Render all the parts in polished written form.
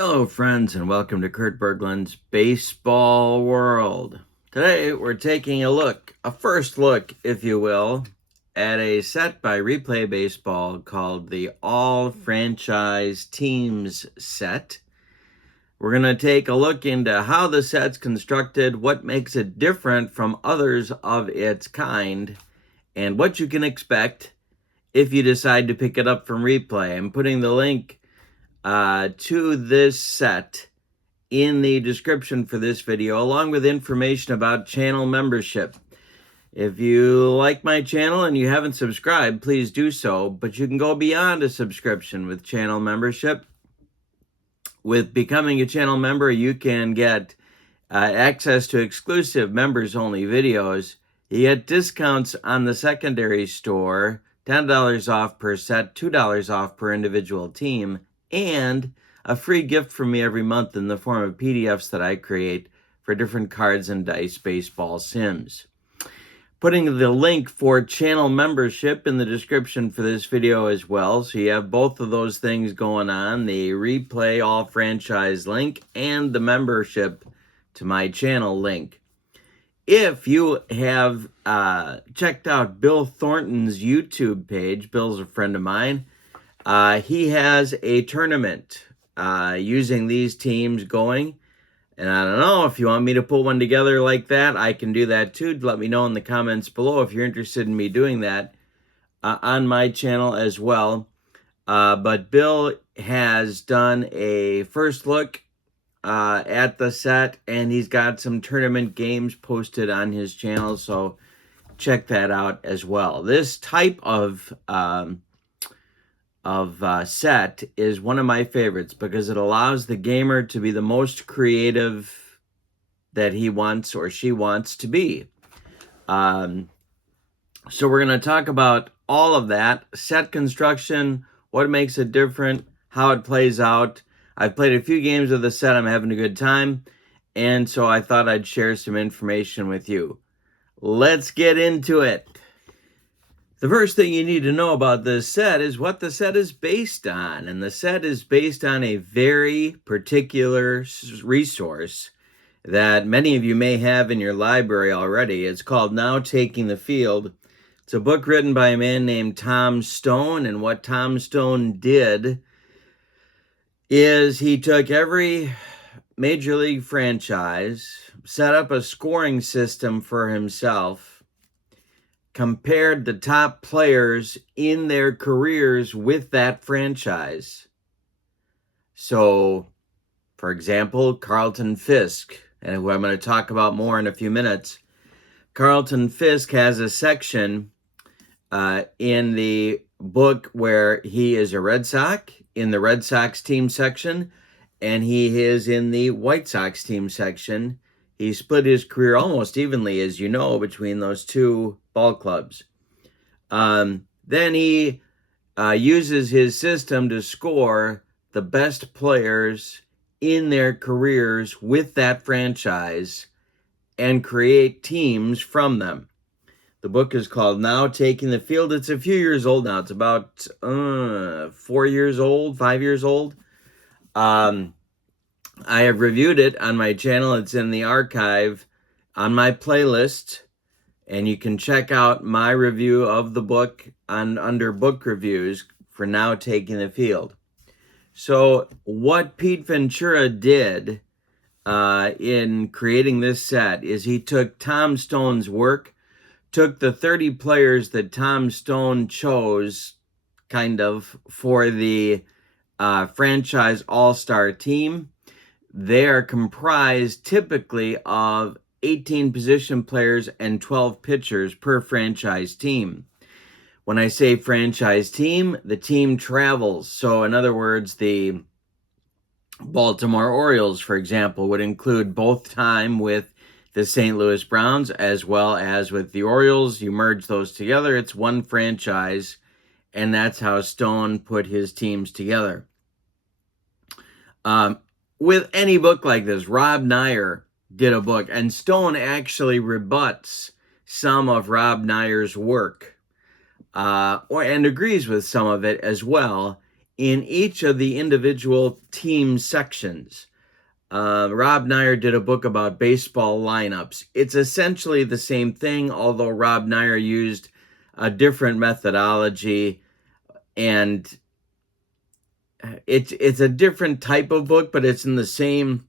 Hello, friends, and welcome to Kurt Berglund's Baseball World. Today, we're taking a first look, if you will, at a set by Replay Baseball called the All Franchise Teams set. We're going to take a look into how the set's constructed, what makes it different from others of its kind, and what you can expect if you decide to pick it up from Replay. I'm putting the link to this set in the description for this video, along with information about channel membership. If you like my channel and you haven't subscribed, please do so, but you can go beyond a subscription with channel membership. With becoming a channel member, you can get access to exclusive members-only videos. You get discounts on the secondary store, $10 off per set, $2 off per individual team, and a free gift from me every month in the form of PDFs that I create for different cards and dice baseball sims. Putting the link for channel membership in the description for this video as well, so you have both of those things going on, the Replay All Franchise link and the membership to my channel link. If you have checked out Bill Thornton's YouTube page, Bill's a friend of mine, he has a tournament using these teams going. And I don't know, if you want me to put one together like that, I can do that too. Let me know in the comments below if you're interested in me doing that on my channel as well. But Bill has done a first look at the set, and he's got some tournament games posted on his channel, so check that out as well. This type of set is one of my favorites because it allows the gamer to be the most creative that he wants or she wants to be. So we're going to talk about all of that, set construction, what makes it different, how it plays out. I've played a few games of the set. I'm having a good time, and so I thought I'd share some information with you. Let's get into it. The first thing you need to know about this set is what the set is based on. And the set is based on a very particular resource that many of you may have in your library already. It's called Now Taking the Field. It's a book written by a man named Tom Stone. And what Tom Stone did is he took every Major League franchise, set up a scoring system for himself, compared the top players in their careers with that franchise. So, for example, Carlton Fisk, and who I'm going to talk about more in a few minutes. Carlton Fisk has a section in the book where he is a Red Sox, in the Red Sox team section, and he is in the White Sox team section. He split his career almost evenly, as you know, between those two ball clubs. Then he uses his system to score the best players in their careers with that franchise and create teams from them. The book is called Now Taking the Field. It's a few years old now. It's about 4 years old, 5 years old. I have reviewed it on my channel. It's in the archive on my playlist, and you can check out my review of the book under book reviews for Now Taking the Field. So what Pete Ventura did in creating this set is he took Tom Stone's work, took the 30 players that Tom Stone chose kind of for the franchise all-star team. They are comprised typically of 18 position players and 12 pitchers per franchise team. When I say franchise team, the team travels. So in other words, the Baltimore Orioles, for example, would include both time with the St. Louis Browns as well as with the Orioles. You merge those together, it's one franchise, and that's how Stone put his teams together. With any book like this, Rob Nyer did a book, and Stone actually rebuts some of Rob Nyer's work and agrees with some of it as well in each of the individual team sections. Rob Nyer did a book about baseball lineups. It's essentially the same thing, although Rob Nyer used a different methodology, and it's a different type of book, but it's in the same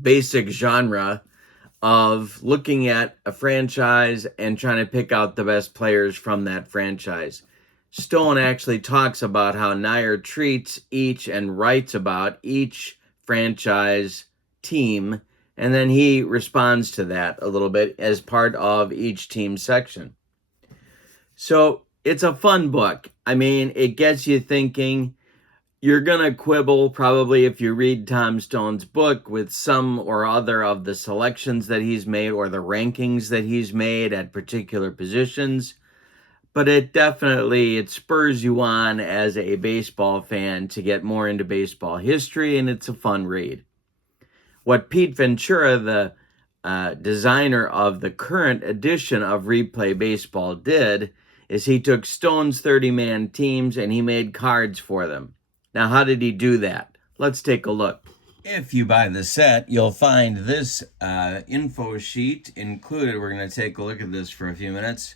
basic genre of looking at a franchise and trying to pick out the best players from that franchise. Stone actually talks about how Nyer treats each and writes about each franchise team, and then he responds to that a little bit as part of each team section. So it's a fun book. I mean, it gets you thinking. You're going to quibble probably if you read Tom Stone's book with some or other of the selections that he's made or the rankings that he's made at particular positions. But it spurs you on as a baseball fan to get more into baseball history, and it's a fun read. What Pete Ventura, the designer of the current edition of Replay Baseball, did is he took Stone's 30-man teams and he made cards for them. Now, how did he do that? Let's take a look. If you buy the set, you'll find this info sheet included. We're going to take a look at this for a few minutes.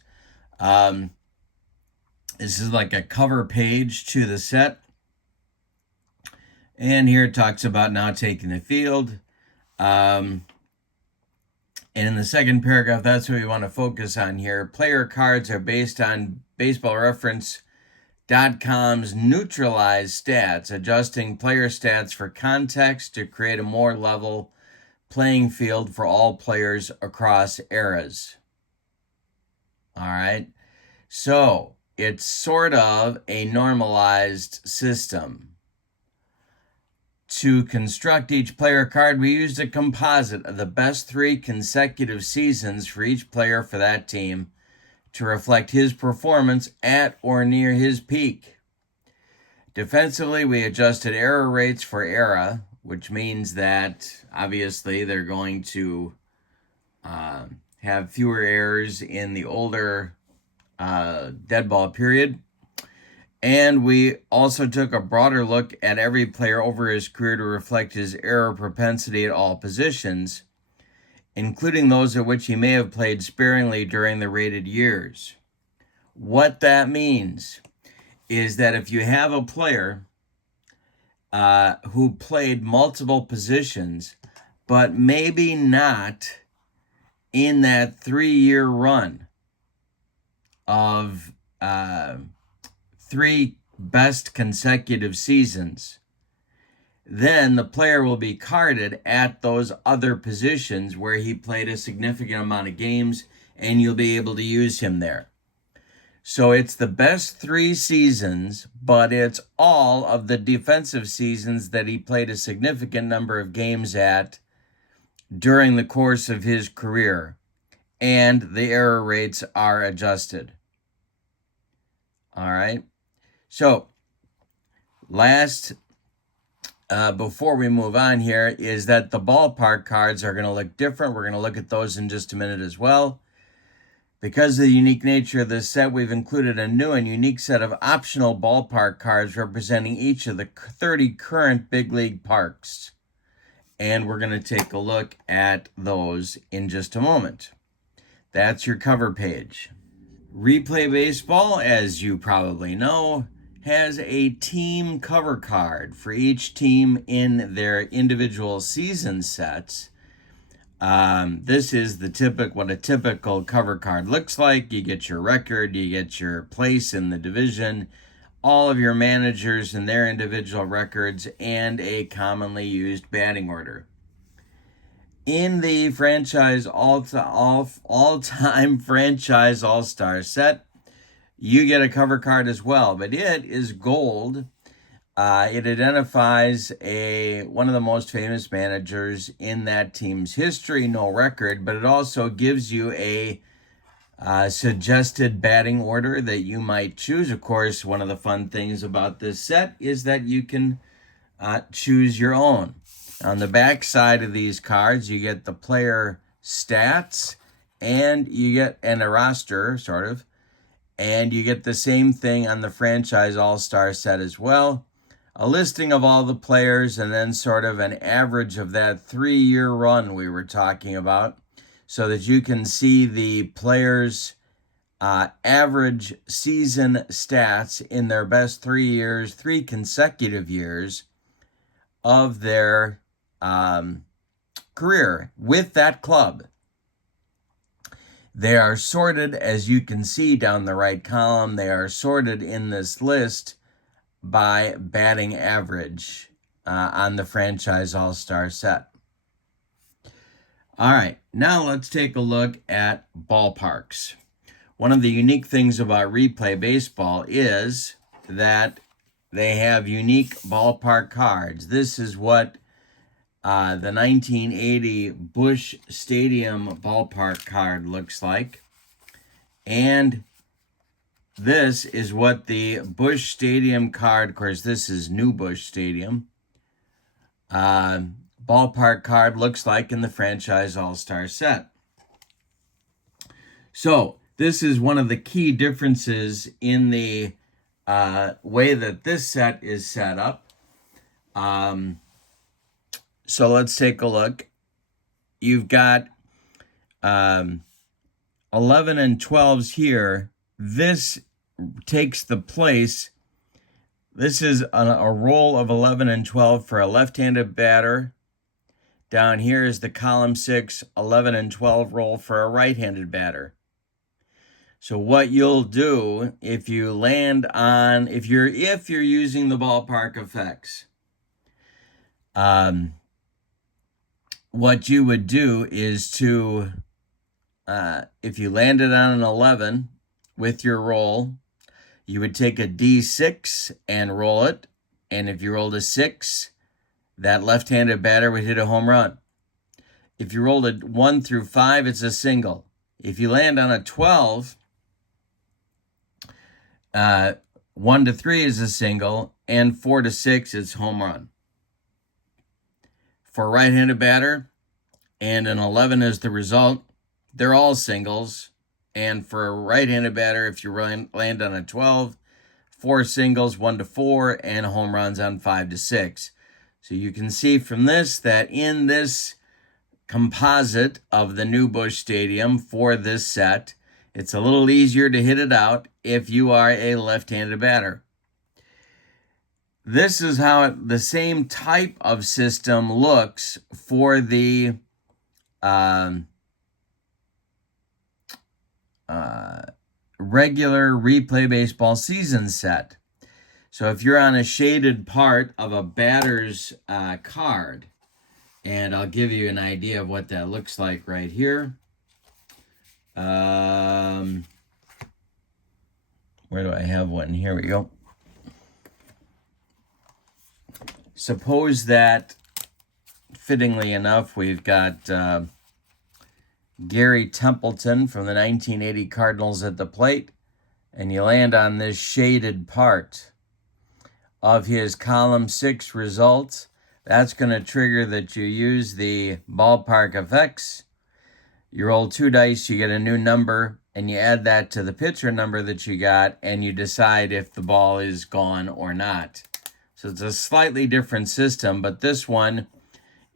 This is like a cover page to the set. And here it talks about now taking the field. And in the second paragraph, that's what we want to focus on here. Player cards are based on Baseball Reference.com's neutralized stats, adjusting player stats for context to create a more level playing field for all players across eras. All right. So it's sort of a normalized system. To construct each player card, we used a composite of the best 3 consecutive seasons for each player for that team to reflect his performance at or near his peak. Defensively, we adjusted error rates for era, which means that obviously they're going to have fewer errors in the older dead ball period. And we also took a broader look at every player over his career to reflect his error propensity at all positions, including those at which he may have played sparingly during the rated years. What that means is that if you have a player who played multiple positions, but maybe not in that 3-year run of 3 best consecutive seasons, then the player will be carded at those other positions where he played a significant amount of games, and you'll be able to use him there. So it's the best 3 seasons, but it's all of the defensive seasons that he played a significant number of games at during the course of his career, and the error rates are adjusted. All right. So before we move on here, is that the ballpark cards are going to look different. We're going to look at those in just a minute as well. Because of the unique nature of this set, we've included a new and unique set of optional ballpark cards representing each of the 30 current big league parks. And we're going to take a look at those in just a moment. That's your cover page. Replay Baseball, as you probably know, has a team cover card for each team in their individual season sets. This is what a typical cover card looks like. You get your record, you get your place in the division, all of your managers and their individual records, and a commonly used batting order. In the franchise all-time franchise all-star set, you get a cover card as well, but it is gold. It identifies one of the most famous managers in that team's history, no record, but it also gives you a suggested batting order that you might choose. Of course, one of the fun things about this set is that you can choose your own. On the back side of these cards, you get the player stats, and you get a roster, sort of, And you get the same thing on the franchise all-star set as well. A listing of all the players and then sort of an average of that 3-year run we were talking about so that you can see the players' average season stats in their best 3 years, 3 consecutive years of their career with that club. They are sorted, as you can see down the right column, they are sorted in this list by batting average on the franchise all-star set. All right, now let's take a look at ballparks. One of the unique things about replay baseball is that they have unique ballpark cards. This is what the 1980 Busch Stadium ballpark card looks like. And this is what the Busch Stadium card, of course, this is New Busch Stadium, ballpark card looks like in the franchise all-star set. So this is one of the key differences in the way that this set is set up. So let's take a look. You've got 11 and 12s here. This takes the place. This is a roll of 11 and 12 for a left-handed batter. Down here is the column 6, 11 and 12 roll for a right-handed batter. So what you'll do if you land on, if you're using the ballpark effects, what you would do is to, if you landed on an 11 with your roll, you would take a D6 and roll it. And if you rolled a 6, that left-handed batter would hit a home run. If you rolled a 1 through 5, it's a single. If you land on a 12, 1 to 3 is a single, and 4 to 6 is home run. For a right-handed batter, and an 11 is the result, they're all singles. And for a right-handed batter, if you land on a 12, 4 singles, 1 to 4, and home runs on 5 to 6. So you can see from this that in this composite of the New Busch Stadium for this set, it's a little easier to hit it out if you are a left-handed batter. This is how the same type of system looks for the regular replay baseball season set. So if you're on a shaded part of a batter's card, and I'll give you an idea of what that looks like right here. Where do I have one? Here we go. Suppose that, fittingly enough, we've got Gary Templeton from the 1980 Cardinals at the plate, and you land on this shaded part of his column 6 results. That's going to trigger that you use the ballpark effects. You roll 2 dice, you get a new number, and you add that to the pitcher number that you got, and you decide if the ball is gone or not. So it's a slightly different system, but this one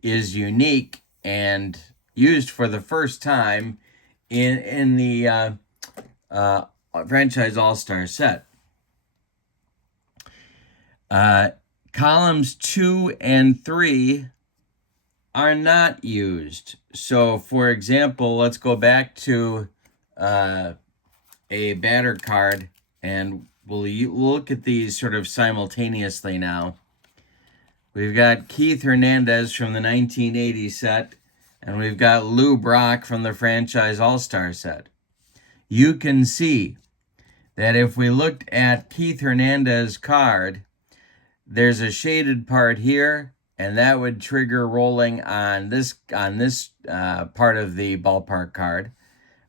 is unique and used for the first time in the franchise all-star set. Columns 2 and 3 are not used. So, for example, let's go back to a batter card, and we'll look at these sort of simultaneously now. We've got Keith Hernandez from the 1980 set, and we've got Lou Brock from the franchise all-star set. You can see that if we looked at Keith Hernandez's card, there's a shaded part here, and that would trigger rolling on this part of the ballpark card.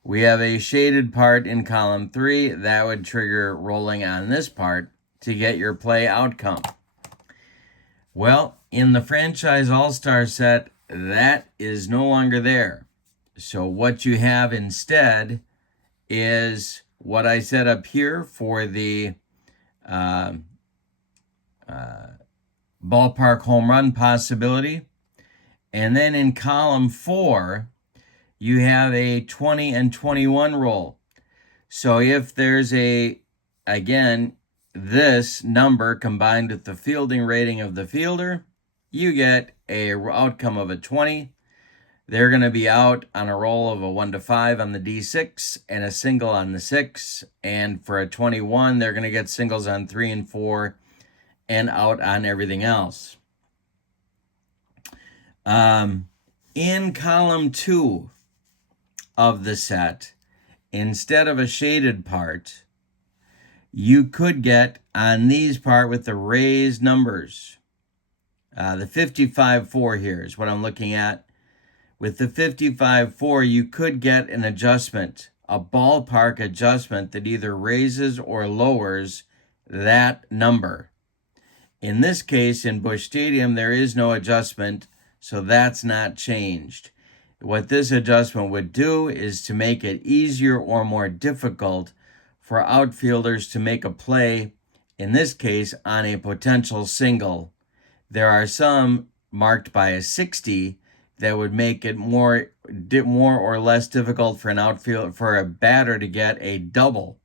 We have a shaded part in column 3 that would trigger rolling on this part to get your play outcome. Well, in the franchise all-star set, that is no longer there. So what you have instead is what I set up here for the uh, ballpark home run possibility. And then in column 4, you have a 20 and 21 roll. So if there's again, this number combined with the fielding rating of the fielder, you get a outcome of a 20. They're going to be out on a roll of a 1 to 5 on the D6 and a single on the 6. And for a 21, they're going to get singles on 3 and 4 and out on everything else. In column 2 of the set, instead of a shaded part, you could get on these part with the raised numbers. The 55-4 here is what I'm looking at. With the 55-4, you could get an adjustment, a ballpark adjustment that either raises or lowers that number. In this case, in Busch Stadium, there is no adjustment, so that's not changed. What this adjustment would do is to make it easier or more difficult for outfielders to make a play, in this case, on a potential single. There are some marked by a 60 that would make it more or less difficult for a batter to get a double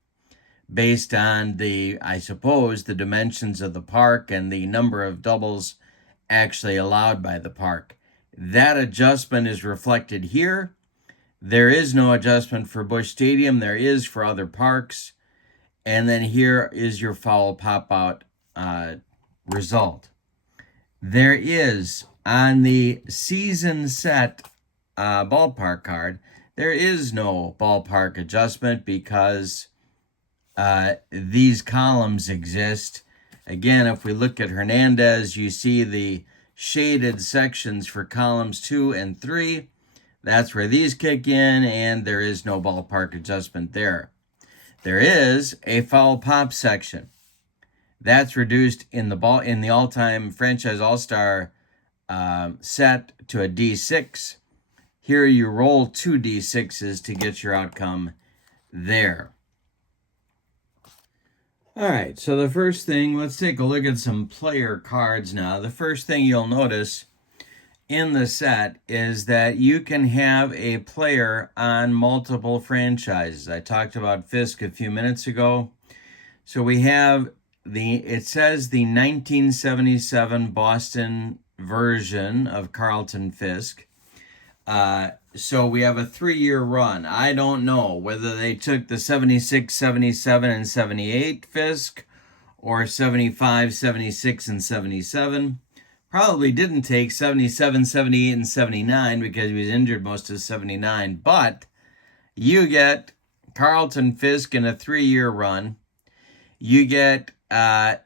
based on I suppose, the dimensions of the park and the number of doubles actually allowed by the park. That adjustment is reflected here. There is no adjustment for Busch Stadium. There is for other parks. And then here is your foul pop-out result. There is, on the season set ballpark card, there is no ballpark adjustment because these columns exist. Again, if we look at Hernandez, you see the shaded sections for columns 2 and 3. That's where these kick in, and there is no ballpark adjustment there. There is a foul pop section. That's reduced in the all-time franchise all-star set to a D6. Here you roll 2 D6s to get your outcome there. All right, so the first thing, let's take a look at some player cards now. The first thing you'll notice in the set is that you can have a player on multiple franchises. I talked about Fisk a few minutes ago. So we have it says the 1977 Boston version of Carlton Fisk. So we have a 3-year run. I don't know whether they took the 76, 77, and 78 Fisk or 75, 76, and 77. Probably didn't take 77, 78, and 79 because he was injured most of 79. But you get Carlton Fisk in a 3-year run. You get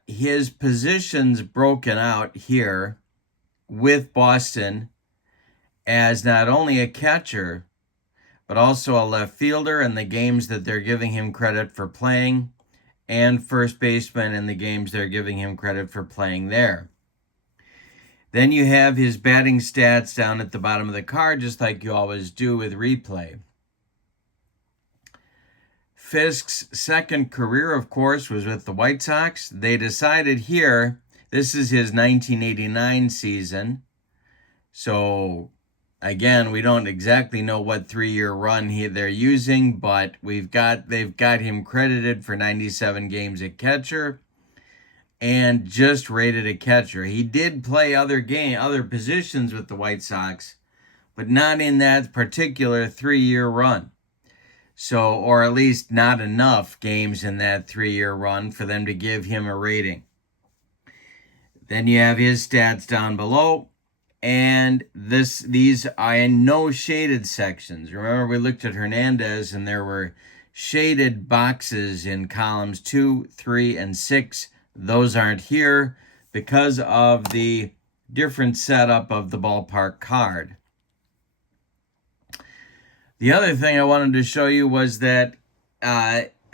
his positions broken out here with Boston as not only a catcher, but also a left fielder in the games that they're giving him credit for playing, and first baseman in the games they're giving him credit for playing there. Then you have his batting stats down at the bottom of the card, just like you always do with replay. Fisk's second career, of course, was with the White Sox. They decided here, this is his 1989 season. So, again, we don't exactly know what 3-year run they're using, but they've got him credited for 97 games at catcher and just rated a catcher. He did play other positions with the White Sox, but not in that particular 3-year run. So, or at least not enough games in that 3-year run for them to give him a rating. Then you have his stats down below. And these are in no shaded sections. Remember, we looked at Hernandez and there were shaded boxes in columns 2, 3, and 6. Those aren't here because of the different setup of the ballpark card. The other thing I wanted to show you was that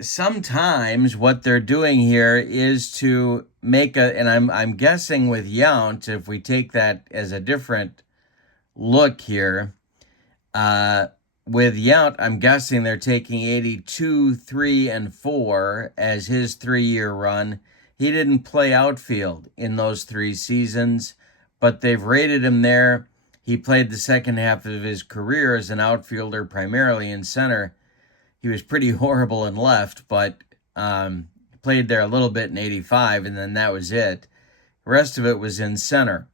sometimes what they're doing here is to make and I'm guessing with Yount, if we take that as a different look here, with Yount, I'm guessing they're taking 82, 3, and 4 as his 3-year run. He didn't play outfield in those 3 seasons, but they've rated him there. He played the second half of his career as an outfielder, primarily in center. He was pretty horrible in left, but played there a little bit in 85, and then that was it. The rest of it was in center.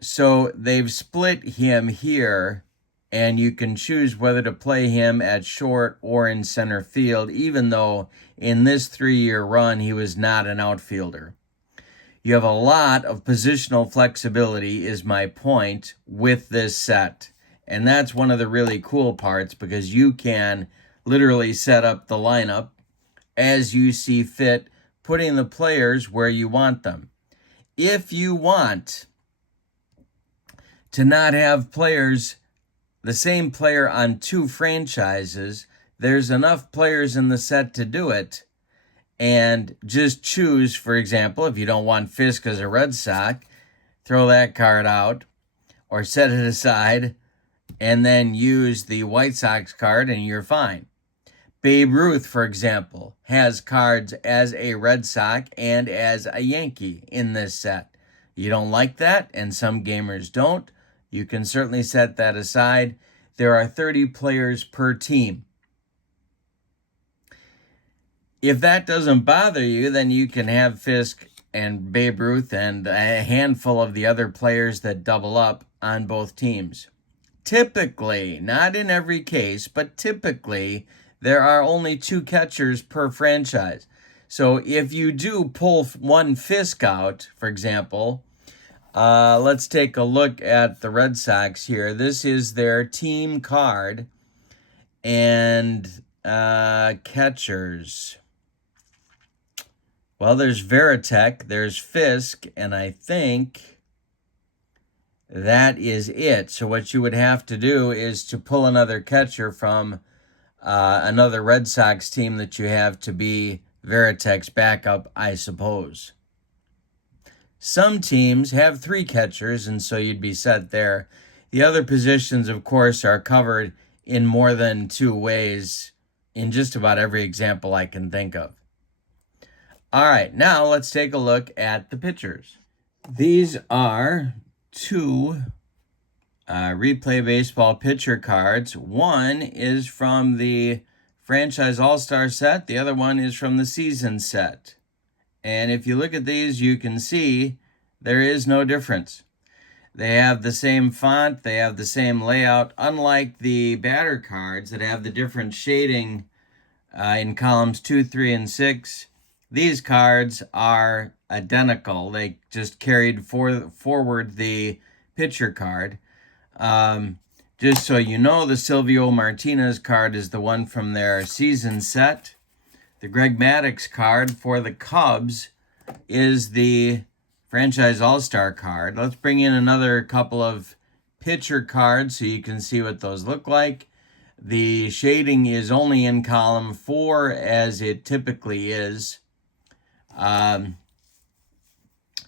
So they've split him here, and you can choose whether to play him at short or in center field, even though in this 3-year run he was not an outfielder. You have a lot of positional flexibility, is my point, with this set. And that's one of the really cool parts, because you can literally set up the lineup as you see fit, putting the players where you want them. If you want to not have the same player on 2 franchises, there's enough players in the set to do it. And just choose, for example, if you don't want Fisk as a Red Sox, throw that card out or set it aside and then use the White Sox card and you're fine. Babe Ruth, for example, has cards as a Red Sox and as a Yankee in this set. You don't like that, and some gamers don't. You can certainly set that aside. There are 30 players per team. If that doesn't bother you, then you can have Fisk and Babe Ruth and a handful of the other players that double up on both teams. Typically, not in every case, but typically, there are only 2 catchers per franchise. So if you do pull one Fisk out, for example, let's take a look at the Red Sox here. This is their team card. And catchers. Well, there's Veritek, there's Fisk, and I think that is it. So what you would have to do is to pull another catcher from another Red Sox team that you have to be Veritek's backup, I suppose. Some teams have 3 catchers, and so you'd be set there. The other positions, of course, are covered in more than 2 ways in just about every example I can think of. All right, now let's take a look at the pitchers. These are 2 Replay Baseball pitcher cards. One is from the Franchise All-Star set. The other one is from the season set. And if you look at these, you can see there is no difference. They have the same font. They have the same layout. Unlike the batter cards that have the different shading in columns 2, 3, and 6, these cards are identical. They just carried forward the pitcher card. Just so you know, the Silvio Martinez card is the one from their season set. The Greg Maddux card for the Cubs is the Franchise All-Star card. Let's bring in another couple of pitcher cards so you can see what those look like. The shading is only in column 4 as it typically is. In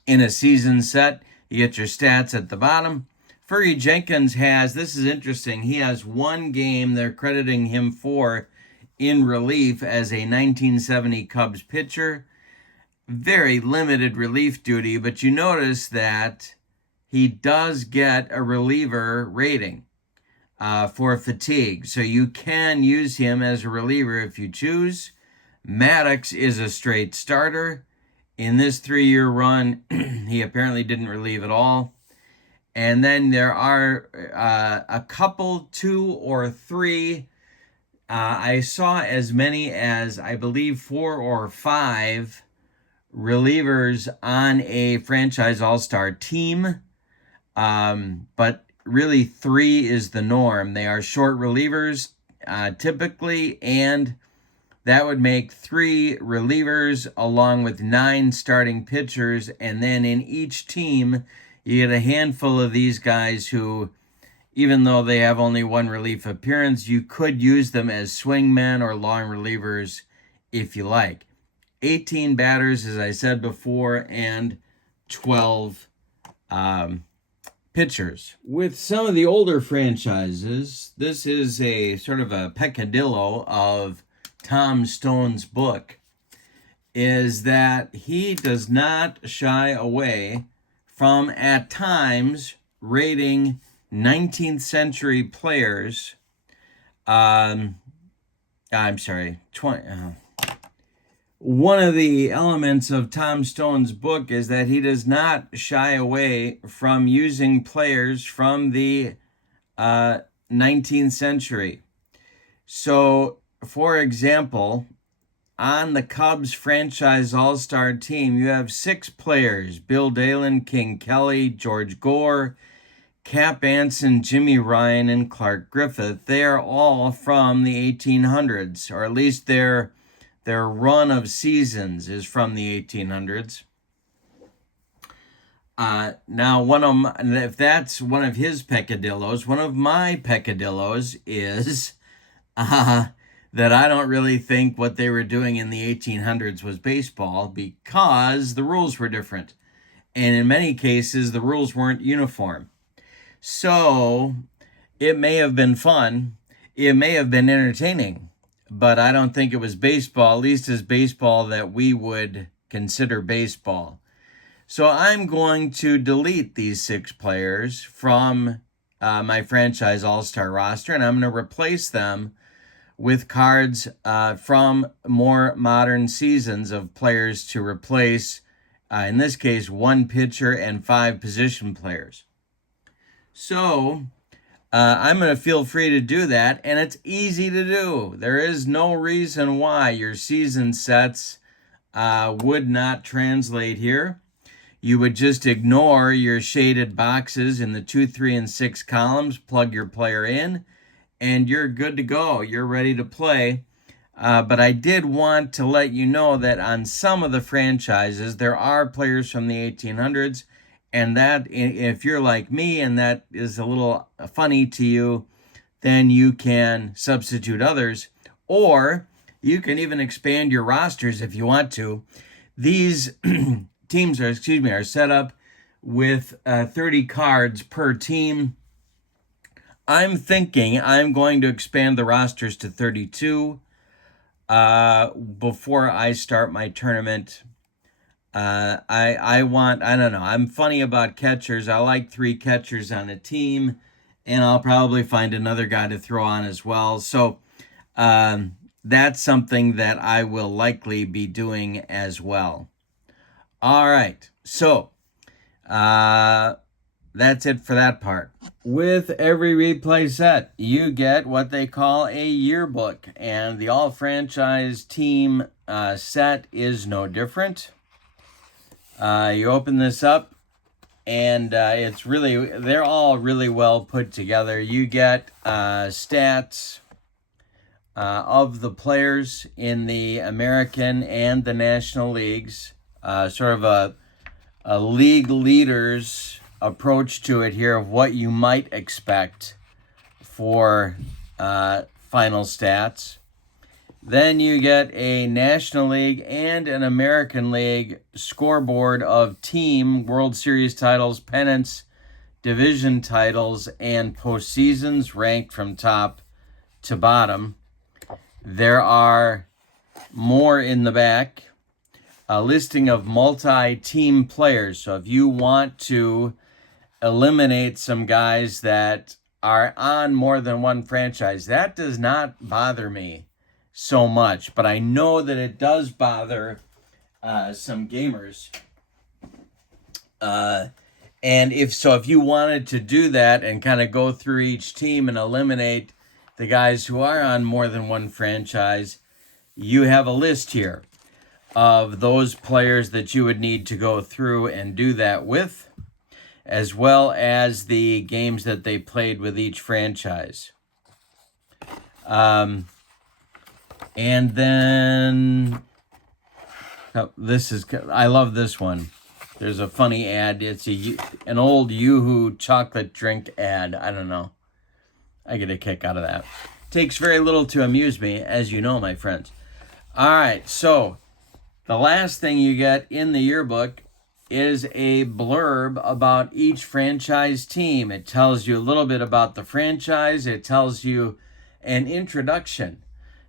a season set, you get your stats at the bottom. Fergie Jenkins this is interesting, he has 1 game they're crediting him for in relief as a 1970 Cubs pitcher. Very limited relief duty, but you notice that he does get a reliever rating for fatigue. So you can use him as a reliever if you choose. Maddux is a straight starter. In this 3-year run, he apparently didn't relieve at all. And then there are a couple, 2 or 3. I saw as many as, I believe, 4 or 5 relievers on a Franchise All-Star team. But really 3 is the norm. They are short relievers typically, and that would make 3 relievers along with 9 starting pitchers. And then in each team, you get a handful of these guys who, even though they have only 1 relief appearance, you could use them as swingmen or long relievers if you like. 18 batters, as I said before, and 12 pitchers. With some of the older franchises, this is a sort of a peccadillo of Tom Stone's book, is that he does not shy away from, at times, rating 19th century players. I'm sorry, 20. One of the elements of Tom Stone's book is that he does not shy away from using players from the 19th century. So, for example, on the Cubs franchise all-star team, you have 6 players: Bill Dalen, King Kelly, George Gore, Cap Anson, Jimmy Ryan, and Clark Griffith. They are all from the 1800s, or at least their run of seasons is from the 1800s. Now, if that's one of his peccadillos, one of my peccadillos is that I don't really think what they were doing in the 1800s was baseball, because the rules were different. And in many cases, the rules weren't uniform. So it may have been fun, it may have been entertaining, but I don't think it was baseball, at least as baseball that we would consider baseball. So I'm going to delete these 6 players from my franchise all-star roster, and I'm going to replace them with cards from more modern seasons of players to replace, in this case, 1 pitcher and 5 position players. So I'm going to feel free to do that, and it's easy to do. There is no reason why your season sets would not translate here. You would just ignore your shaded boxes in the 2, 3, and 6 columns, plug your player in, and you're good to go. You're ready to play. But I did want to let you know that on some of the franchises, there are players from the 1800s, and that, if you're like me and that is a little funny to you, then you can substitute others, or you can even expand your rosters if you want to. These teams are set up with 30 cards per team. I'm thinking I'm going to expand the rosters to 32 before I start my tournament. I don't know. I'm funny about catchers. I like 3 catchers on a team, and I'll probably find another guy to throw on as well. So that's something that I will likely be doing as well. All right. So that's it for that part. With every replay set, you get what they call a yearbook, and the all-franchise team set is no different. You open this up, and they're all really well put together. You get stats of the players in the American and the National Leagues, sort of a league leader's approach to it here of what you might expect for final stats. Then you get a National League and an American League scoreboard of team, World Series titles, pennants, division titles, and postseasons ranked from top to bottom. There are more in the back. A listing of multi-team players. So if you want to eliminate some guys that are on more than one franchise, that does not bother me so much, but I know that it does bother some gamers. And if you wanted to do that and kind of go through each team and eliminate the guys who are on more than one franchise, you have a list here of those players that you would need to go through and do that with, as well as the games that they played with each franchise. And then I love this one. There's a funny ad. It's an old Yoo-Hoo chocolate drink ad. I don't know. I get a kick out of that. Takes very little to amuse me, as you know, my friends. All right, so the last thing you get in the yearbook is a blurb about each franchise team. It tells you a little bit about the franchise. It tells you an introduction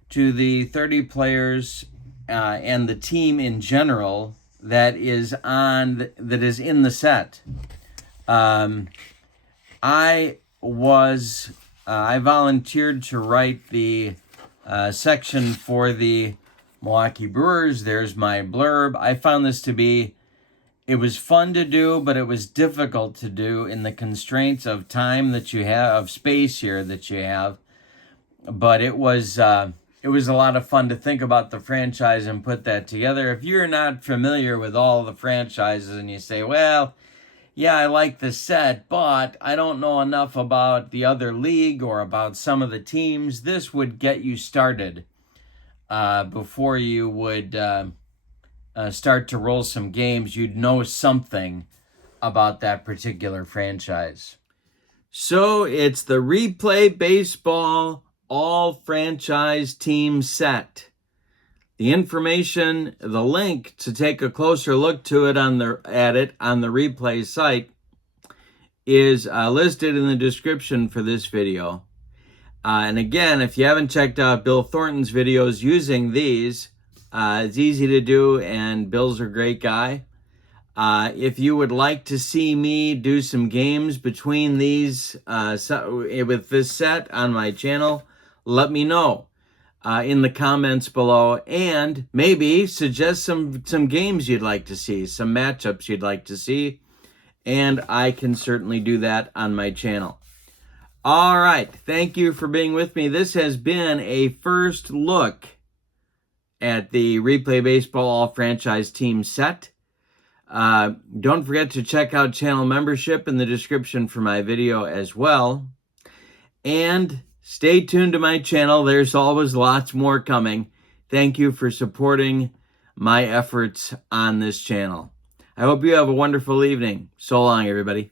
to the 30 players and the team in general that is in the set. I volunteered to write the section for the Milwaukee Brewers. There's my blurb. I found this to be, it was fun to do, but it was difficult to do in the constraints of time that you have, of space here that you have. But it was a lot of fun to think about the franchise and put that together. If you're not familiar with all the franchises and you say, well, yeah, I like the set, but I don't know enough about the other league or about some of the teams, this would get you started before you would start to roll some games. You'd know something about that particular franchise. So it's the Replay Baseball All Franchise Team Set. The information, the link to take a closer look to it on the Replay site is listed in the description for this video. And again, if you haven't checked out Bill Thornton's videos using these, it's easy to do, and Bill's a great guy. If you would like to see me do some games between these with this set on my channel, let me know in the comments below, and maybe suggest some games you'd like to see, some matchups you'd like to see, and I can certainly do that on my channel. All right, thank you for being with me. This has been a first look at the Replay Baseball All Franchise Team Set. Don't forget to check out channel membership in the description for my video as well. And stay tuned to my channel. There's always lots more coming. Thank you for supporting my efforts on this channel. I hope you have a wonderful evening. So long, everybody.